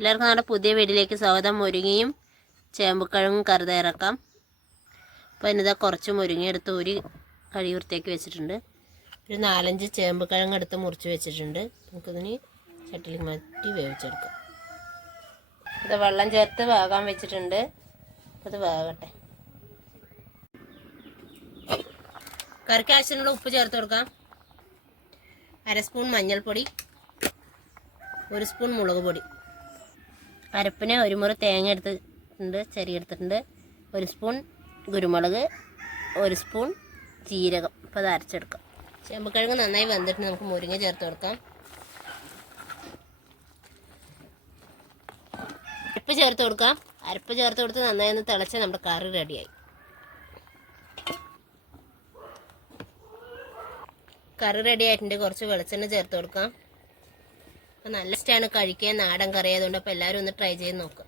എല്ലാവർക്കും നമ്മുടെ പുതിയ വീട്ടിലേക്ക് സ്വാഗതം. മുരിങ്ങയും ചേമ്പുക്കിഴങ്ങും കറി ഇറക്കാം. അപ്പോൾ ഇന്നിതാ കുറച്ച് മുരിങ്ങ എടുത്ത് ഒരു കഴി വൃത്തിയാക്കി വെച്ചിട്ടുണ്ട്. ഒരു നാലഞ്ച് ചേമ്പുക്കിഴങ്ങ് എടുത്ത് മുറിച്ച് വെച്ചിട്ടുണ്ട്. നമുക്കിതിന് ചട്ടിൽ മാറ്റി വേവിച്ചെടുക്കാം. ഇത് വെള്ളം ചേർത്ത് വേകാൻ വെച്ചിട്ടുണ്ട്. അത് വേകട്ടെ കറിക്ക് ആവശ്യമുള്ള ഉപ്പ് ചേർത്ത് കൊടുക്കാം. അര സ്പൂൺ മഞ്ഞൾപ്പൊടി ഒരു സ്പൂൺ മുളക് പൊടി. അരപ്പിന് ഒരു മുറി തേങ്ങ എടുത്തിട്ടുണ്ട് ചെറിയ എടുത്തിട്ടുണ്ട്. ഒരു സ്പൂൺ കുരുമുളക് ഒരു സ്പൂൺ ജീരകം. അപ്പോൾ അത് അരച്ചെടുക്കാം. ചെമ്പക്കിഴങ്ങ് നന്നായി വെന്തിട്ട് നമുക്ക് മുരിങ്ങ ചേർത്ത് കൊടുക്കാം. അരപ്പ് ചേർത്ത് കൊടുക്കാം. അരപ്പ് ചേർത്ത് കൊടുത്ത് നന്നായി ഒന്ന് തിളച്ച് നമ്മുടെ കറി റെഡിയായി. കറി റെഡി ആയിട്ടുണ്ട് കുറച്ച് വെളിച്ചെണ്ണ ചേർത്ത് കൊടുക്കാം. അപ്പം നല്ല ഇഷ്ടമാണ് കഴിക്കാൻ നാടൻ കറി ആയതുകൊണ്ട് അപ്പോൾ എല്ലാവരും ഒന്ന് ട്രൈ ചെയ്ത് നോക്കാം.